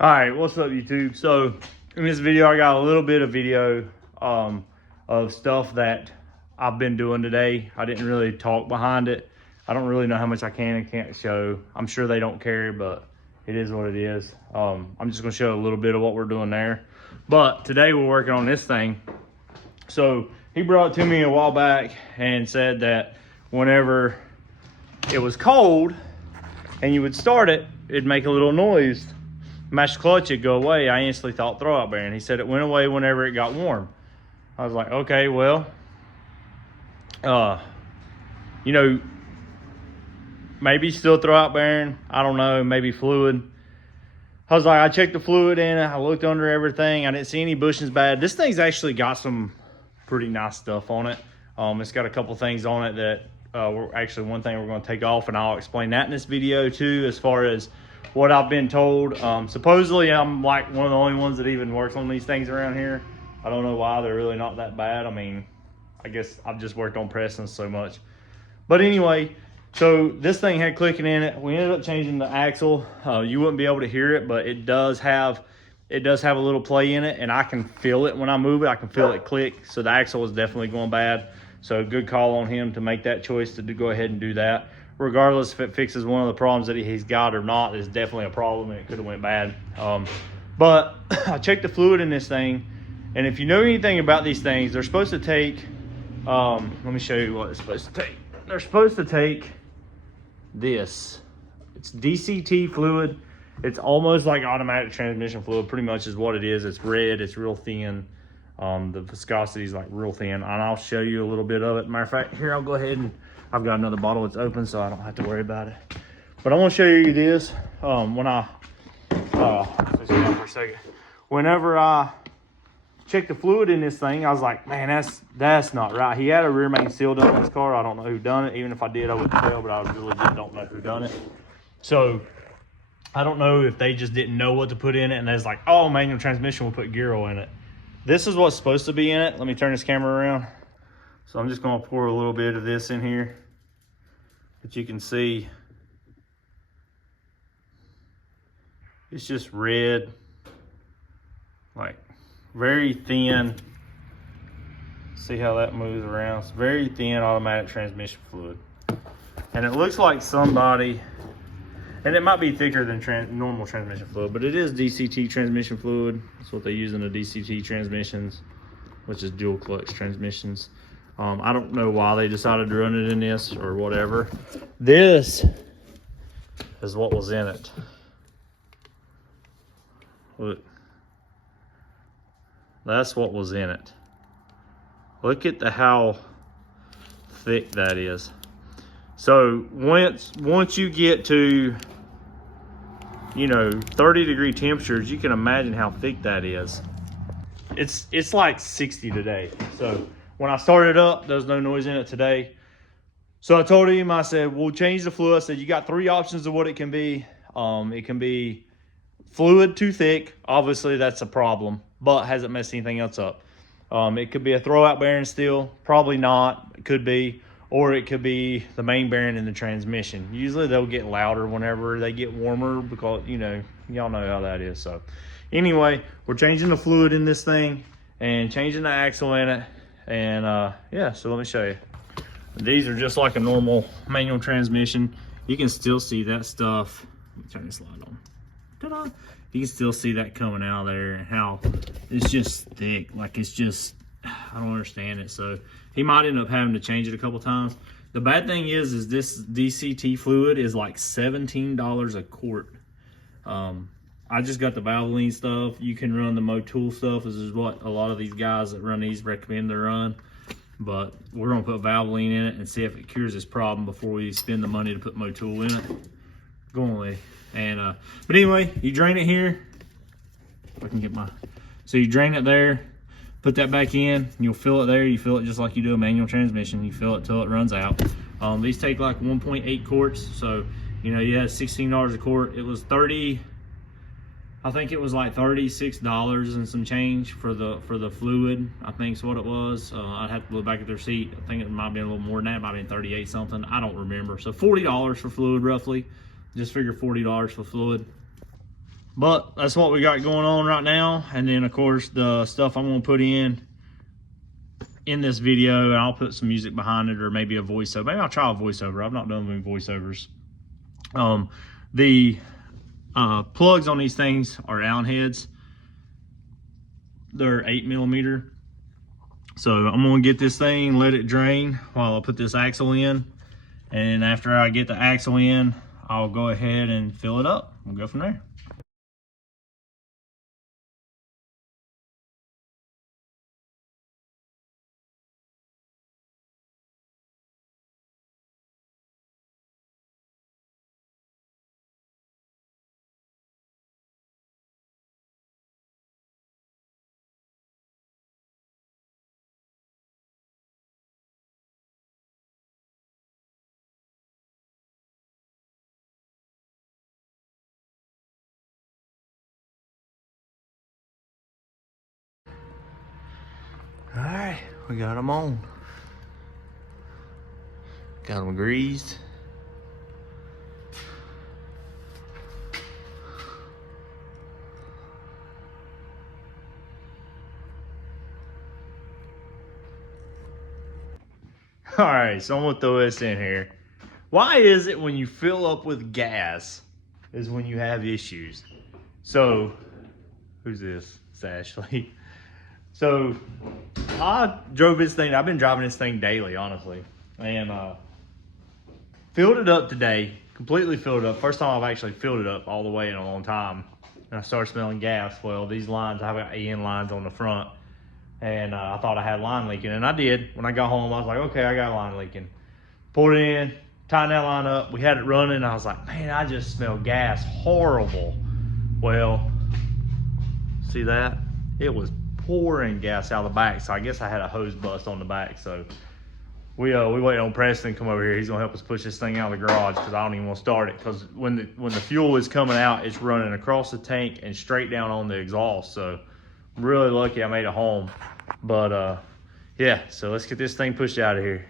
All right, what's up, YouTube? So in this video, I got a little bit of video of stuff that I've been doing today. I didn't really talk behind it. I don't really know how much I can and can't show. I'm sure they don't care, but it is what it is. I'm just gonna show a little bit of what we're doing there. But today we're working on this thing. So he brought it to me a while back and said that whenever it was cold and you would start it, it'd make a little noise. Master clutch would go away. I instantly thought throwout bearing. He said it went away whenever it got warm. I was like, okay, well, you know, maybe still throwout bearing. I don't know, maybe fluid. I was like, I checked the fluid in it. I looked under everything. I didn't see any bushings bad. This thing's actually got some pretty nice stuff on it. It's got a couple things on it that we're actually one thing we're going to take off, and I'll explain that in this video too, as far as what I've been told. Supposedly I'm like one of the only ones that even works on these things around here. I don't know why. They're really not that bad. I mean, I guess I've just worked on pressing so much. But anyway, so this thing had clicking in it. We ended up changing the axle. You wouldn't be able to hear it, but it does have a little play in it, and I can feel it when I move it. I can feel it click. So the axle is definitely going bad. So good call on him to make that choice to go ahead and do that. Regardless if it fixes one of the problems that he's got or not, it's definitely a problem, and it could have went bad. But I checked the fluid in this thing, and if you know anything about these things, they're supposed to take, let me show you what it's supposed to take. They're supposed to take this. It's DCT fluid. It's almost like automatic transmission fluid, pretty much is what it is. It's red, it's real thin. The viscosity is like real thin, and I'll show you a little bit of it. Matter of fact, here, I'll go ahead and I've got another bottle that's open, so I don't have to worry about it. But I want to show you this. Whenever I checked the fluid in this thing, I was like, man, that's not right. He had a rear main sealed up in his car. I don't know who done it. Even if I did, I wouldn't tell, but I really just don't know who done it. So I don't know if they just didn't know what to put in it, and they was like, oh, manual transmission will put gear oil in it. This is what's supposed to be in it. Let me turn this camera around. So I'm just gonna pour a little bit of this in here, but you can see it's just red, like very thin. See how that moves around? It's very thin automatic transmission fluid. And it looks like somebody, and it might be thicker than normal transmission fluid, but it is DCT transmission fluid. That's what they use in the DCT transmissions, which is dual clutch transmissions. I don't know why they decided to run it in this or whatever. This is what was in it. Look. That's what was in it. Look at how thick that is. So once you get to, 30-degree temperatures, you can imagine how thick that is. It's like 60 today. So when I started up, there was no noise in it today. So I told him, I said, we'll change the fluid. I said, you got three options of what it can be. It can be fluid too thick. Obviously, that's a problem, but hasn't messed anything else up. It could be a throwout bearing still. Probably not. It could be. Or it could be the main bearing in the transmission. Usually, they'll get louder whenever they get warmer because, y'all know how that is. So anyway, we're changing the fluid in this thing and changing the axle in it. And yeah, so let me show you. These are just like a normal manual transmission. You can still see that stuff. Let me turn this light on. Ta-da! You can still see that coming out of there, and how it's just thick. Like, it's just, I don't understand it. So he might end up having to change it a couple times. The bad thing is this DCT fluid is like $17 a quart. I just got the Valvoline stuff. You can run the Motul stuff. This is what a lot of these guys that run these recommend to run. But we're gonna put Valvoline in it and see if it cures this problem before we spend the money to put Motul in it. Going away. And but anyway, you drain it here. If I can get so you drain it there, put that back in, you'll fill it there. You fill it just like you do a manual transmission. You fill it till it runs out. These take like 1.8 quarts. So, you had $16 a quart. It was I think it was like $36 and some change for the fluid. I think is what it was. I'd have to look back at the receipt. I think it might have been a little more than that. It might have been 38 something. I don't remember. So $40 for fluid roughly. Just figure $40 for fluid. But that's what we got going on right now. And then of course the stuff I'm gonna put in this video, and I'll put some music behind it, or maybe a voiceover. Maybe I'll try a voiceover. I've not done many voiceovers. The plugs on these things are Allen heads. They're 8mm. So I'm gonna get this thing, let it drain while I put this axle in. And after I get the axle in, I'll go ahead and fill it up. We'll go from there. All right, we got them on. Got them greased. All right, so I'm gonna throw this in here. Why is it when you fill up with gas is when you have issues? So, who's this? It's Ashley. So, I drove this thing. I've been driving this thing daily, honestly. And filled it up today. Completely filled it up. First time I've actually filled it up all the way in a long time. And I started smelling gas. Well, these lines, I've got AN lines on the front. And I thought I had line leaking. And I did. When I got home, I was like, okay, I got line leaking. Poured it in, tightened that line up. We had it running. I was like, man, I just smell gas. Horrible. Well, see that? It was pouring gas out of the back. So I guess I had a hose bust on the back. So we waited on Preston to come over here. He's gonna help us push this thing out of the garage because I don't even want to start it, because when the fuel is coming out, it's running across the tank and straight down on the exhaust. So I'm really lucky I made it home. But yeah, so let's get this thing pushed out of here.